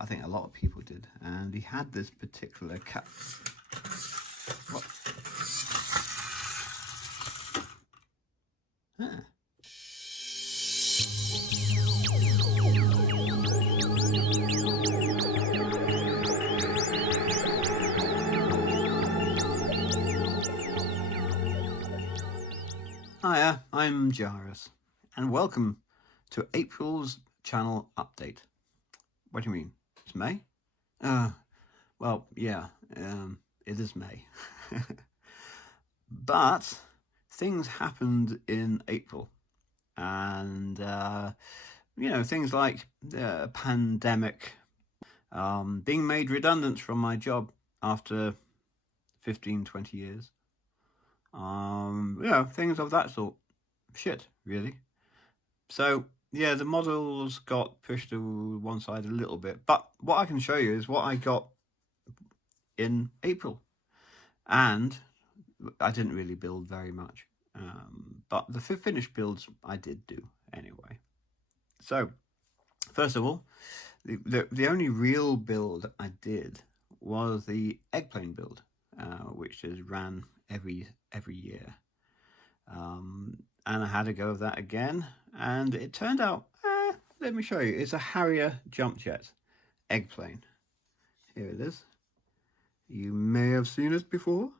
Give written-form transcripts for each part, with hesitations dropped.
I think a lot of people did. And he had this particular cat. What? Huh. Hiya, I'm GYRUSS, and welcome to April's channel update. What do you mean? It's May? Well, yeah, it is May. But things happened in April, and you know, things like a pandemic, being made redundant from my job after 15-20 years. You know, things of that sort. Shit, really. So yeah, the models got pushed to one side a little bit, but what I can show you is what I got in April. And I didn't really build very much, but the finished builds I did do anyway. So first of all, the only real build I did was the eggplane build, which is ran every year, and I had a go of that again, and it turned out, let me show you, it's a Harrier jump jet eggplane. Here it is. You may have seen it before,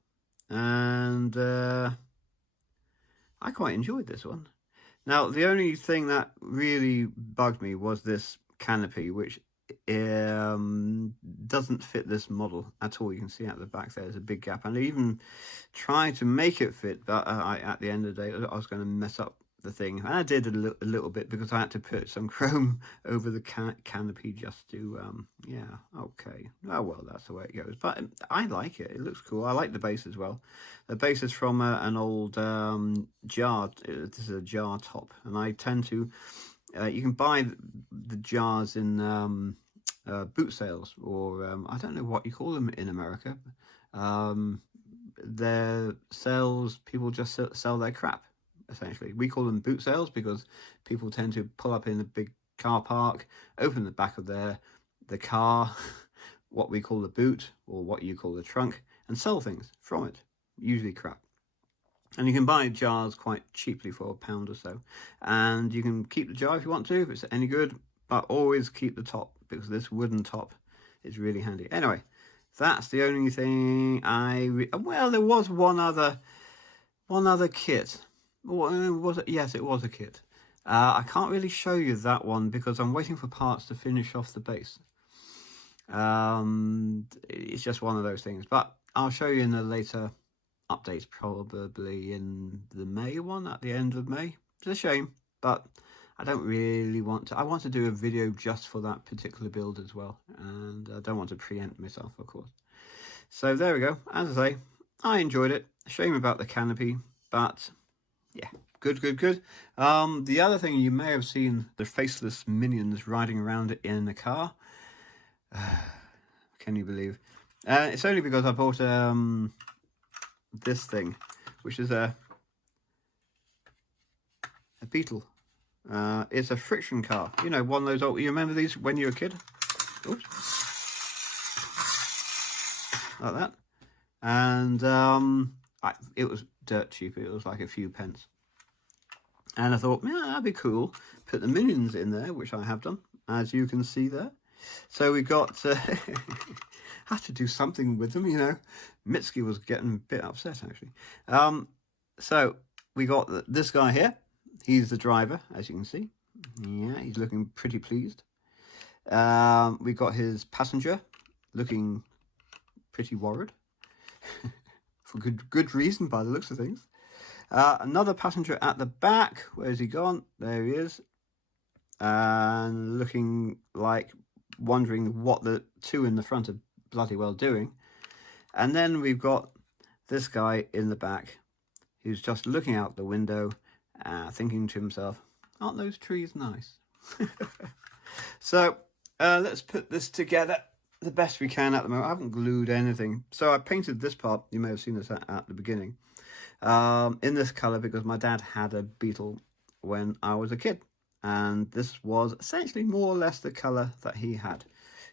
and I quite enjoyed this one. Now, the only thing that really bugged me was this canopy, which doesn't fit this model at all. You can see at the back there's a big gap, and I even tried to make it fit, but at the end of the day I was going to mess up the thing, and I did a little bit because I had to put some chrome over the canopy just to yeah, okay, oh well, that's the way it goes. But I like it, it looks cool. I like the base as well. The base is from an old jar. This is a jar top, and I tend to you can buy the jars in boot sales, or I don't know what you call them in America. They're sales, people just sell their crap, essentially. We call them boot sales because people tend to pull up in a big car park, open the back of the car, what we call the boot, or what you call the trunk, and sell things from it, usually crap. And you can buy jars quite cheaply for £1 or so, and you can keep the jar if you want to, if it's any good, but always keep the top, because this wooden top is really handy. Anyway, that's the only thing well, there was one other kit. Was it? Yes, it was a kit. I can't really show you that one because I'm waiting for parts to finish off the base. It's just one of those things, but I'll show you in a later updates, probably in the May one, at the end of May. It's a shame, but I don't really want to. I want to do a video just for that particular build as well, and I don't want to preempt myself, of course. So there we go. As I say, I enjoyed it. Shame about the canopy, but yeah, good. The other thing, you may have seen the faceless minions riding around in a car. Can you believe? It's only because I bought this thing, which is a Beetle. It's a friction car, you know, one of those old, you remember these when you were a kid? Oops. Like that. And it was dirt cheap. It was like a few pence, and I thought, yeah, that'd be cool, put the minions in there, which I have done, as you can see there. So we got had to do something with them, you know. Mitski was getting a bit upset, actually. So we got this guy here. He's the driver, as you can see. Yeah, he's looking pretty pleased. We got his passenger looking pretty worried for good reason, by the looks of things. Another passenger at the back. Where's he gone? There he is. And looking like wondering what the two in the front are bloody well doing. And then we've got this guy in the back who's just looking out the window, thinking to himself, aren't those trees nice? So let's put this together the best we can at the moment. I haven't glued anything, so I painted this part. You may have seen this at the beginning, in this color, because my dad had a Beetle when I was a kid, and this was essentially more or less the color that he had.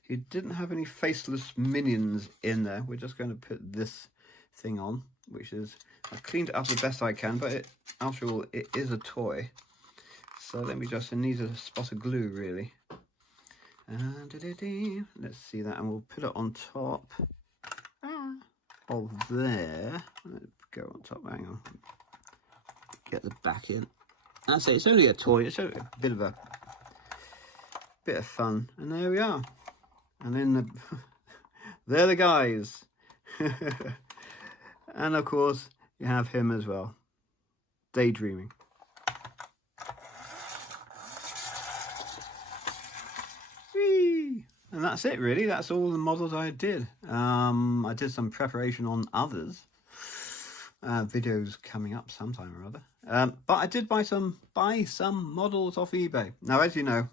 he didn't have any faceless minions in there. We're just going to put this thing on, which is, I've cleaned it up the best I can, but it, after all, it is a toy. So let me just, it needs a spot of glue really. Let's see that, and we'll put it on top of there. Let's go on top, hang on. Get the back in. I say it's only a toy, it's a bit of fun. And there we are. And then they're the guys. And of course, you have him as well. Daydreaming. Whee! And that's it really, that's all the models I did. I did some preparation on others. Videos coming up sometime or other. But I did buy some models off eBay. Now, as you know,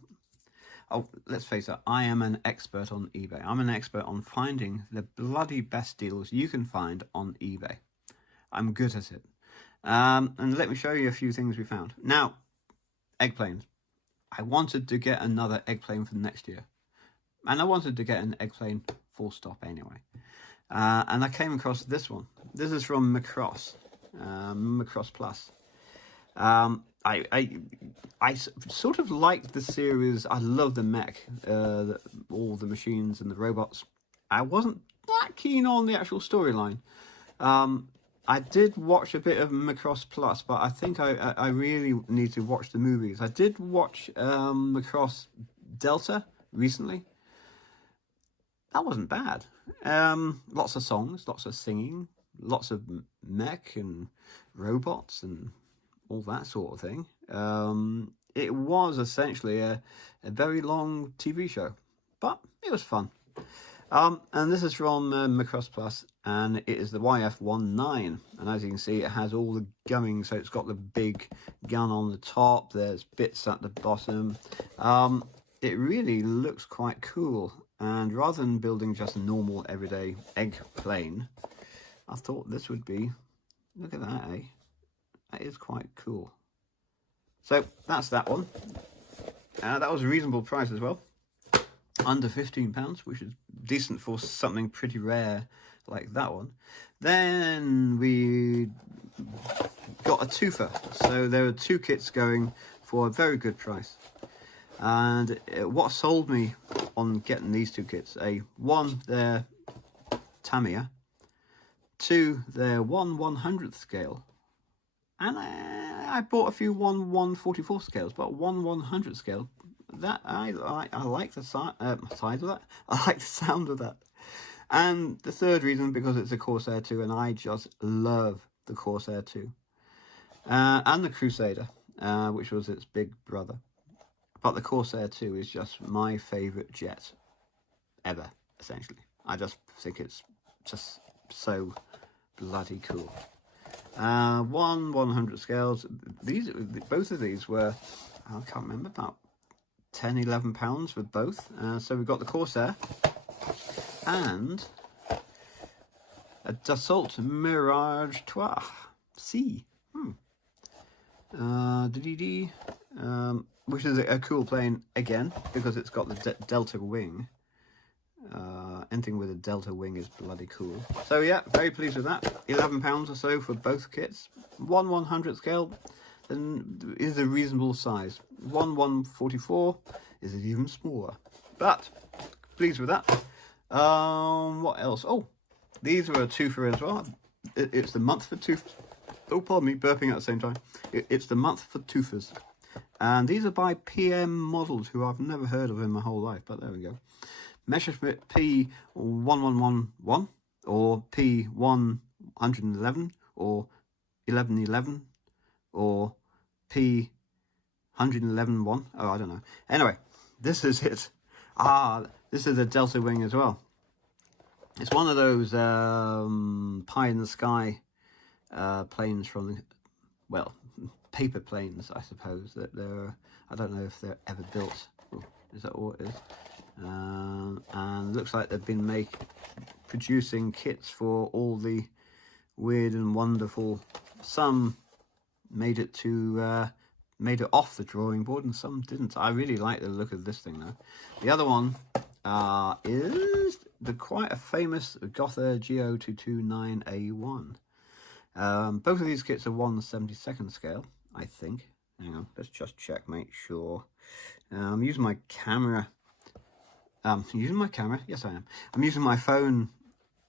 oh, let's face it, I am an expert on eBay. I'm an expert on finding the bloody best deals you can find on eBay. I'm good at it. And let me show you a few things we found. Now, egg planes. I wanted to get another egg plane for next year. And I wanted to get an egg plane full stop anyway. And I came across this one. This is from Macross, Macross Plus. I sort of like the series. I love the mech, all the machines and the robots. I wasn't that keen on the actual storyline. I did watch a bit of Macross Plus, but I think I really need to watch the movies. I did watch Macross Delta recently. That wasn't bad. Lots of songs, lots of singing, lots of mech and robots and all that sort of thing. It was essentially a very long TV show, but it was fun. And this is from Macross Plus, and it is the YF-19. And as you can see, it has all the gumming, so it's got the big gun on the top, there's bits at the bottom. It really looks quite cool. And rather than building just a normal everyday egg plane, I thought this would be, look at that, eh? That is quite cool. So that's that one. That was a reasonable price as well. Under £15, which is decent for something pretty rare like that one. Then we got a twofer. So there were two kits going for a very good price. And what sold me on getting these two kits, one, their Tamiya, two, their 1/100th scale, and I bought a few 1/144 scales, but 1/100 scale, that I like the size of that. I like the sound of that. And the third reason, because it's a Corsair 2, and I just love the Corsair 2, and the Crusader, which was its big brother. But the Corsair 2 is just my favourite jet ever, essentially. I just think it's just so bloody cool. 1/100 scales. Both of these were, I can't remember, about £10–11 for both. So we've got the Corsair and a Dassault Mirage 3 C. Which is a cool plane again, because it's got the Delta wing. Anything with a Delta wing is bloody cool. So yeah, very pleased with that. £11 or so for both kits. 1/100 scale is a reasonable size. 1/144 is even smaller. But pleased with that. What else? Oh, these were a twofer as well. It's the month for twofers. Oh, pardon me, burping at the same time. It's the month for twofers. And these are by PM Models, who I've never heard of in my whole life, but there we go. Messerschmitt P1111, or P111, or 1111, or P1111. Oh, I don't know. Anyway, this is it. This is a Delta wing as well. It's one of those pie in the sky planes from the, well, paper planes, I suppose, that they're, I don't know if they're ever built. Oh, is that all it is? And it looks like they've been producing kits for all the weird and wonderful. Some made it off the drawing board, and some didn't. I really like the look of this thing though. The other one is the quite a famous Gotha G0229A1. Both of these kits are 1/72nd scale, I think. Hang on, let's just check, make sure. I'm using my camera. Yes, I am. I'm using my phone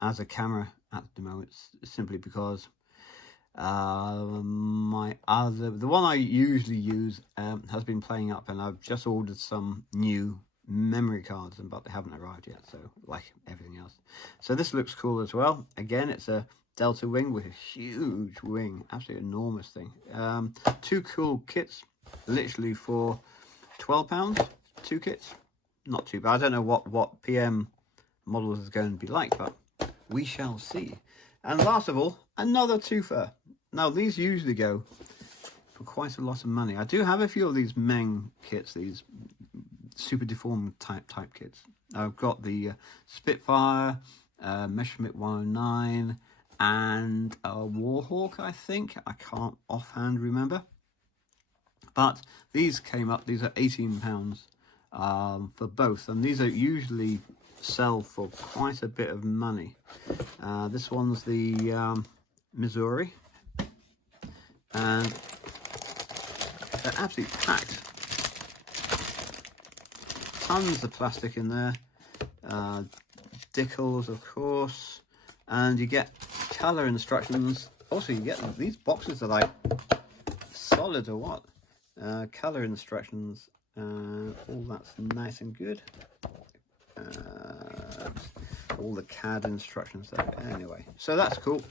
as a camera at the moment, simply because the one I usually use has been playing up, and I've just ordered some new memory cards, but they haven't arrived yet, so like everything else. So this looks cool as well. Again, it's a Delta wing with a huge wing, absolutely enormous thing. 2 cool kits, literally for £12, 2 kits. Not too bad. I don't know what PM models is going to be like, but we shall see. And last of all, another Twofer. Now these usually go for quite a lot of money. I do have a few of these Meng kits, these super deformed type kits. I've got the Spitfire, Messerschmitt 109, and a Warhawk, I think. I can't offhand remember. But these came up, these are £18 for both, and these are usually sell for quite a bit of money. This one's the Missouri, and they're absolutely packed. Tons of plastic in there, decals of course, and you get color instructions. Also you get these boxes are like solid or what. Color instructions, all that's nice and good. All the CAD instructions there. Anyway, so that's cool.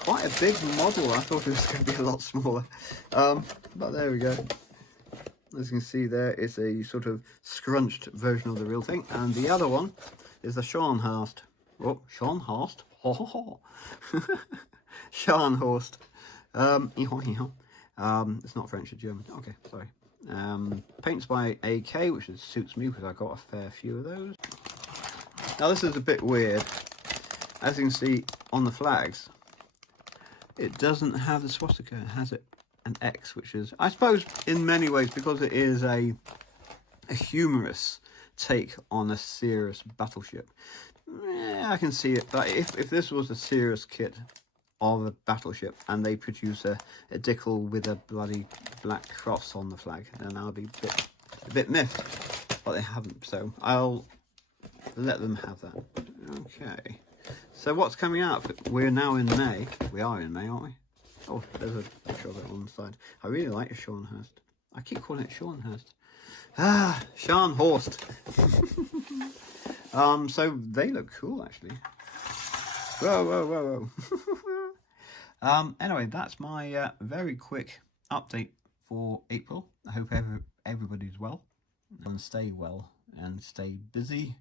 Quite a big model. I thought it was going to be a lot smaller, but there we go. As you can see there, it's a sort of scrunched version of the real thing, and the other one is the Scharnhorst. Oh, Scharnhorst? Ho ho ho! Scharnhorst. It's not French or German. Okay, sorry. Paints by AK, which suits me because I got a fair few of those. Now this is a bit weird. As you can see on the flags, it doesn't have the swastika. It has an X, which is, I suppose, in many ways, because it is a humorous take on a serious battleship. I can see it, but if this was a serious kit of a battleship and they produce a decal with a bloody black cross on the flag, then I'll be a bit miffed, but they haven't, so I'll let them have that. Okay, so what's coming up? We're now in May. We are in May, aren't we? Oh, there's a picture of it on the side. I really like a Scharnhorst. I keep calling it Scharnhorst. Ah, Scharnhorst. So they look cool, actually. Whoa, whoa, whoa, whoa. Anyway, that's my very quick update for April. I hope everybody's well, and stay well, and stay busy.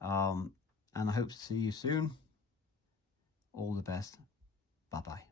And I hope to see you soon. All the best. Bye-bye.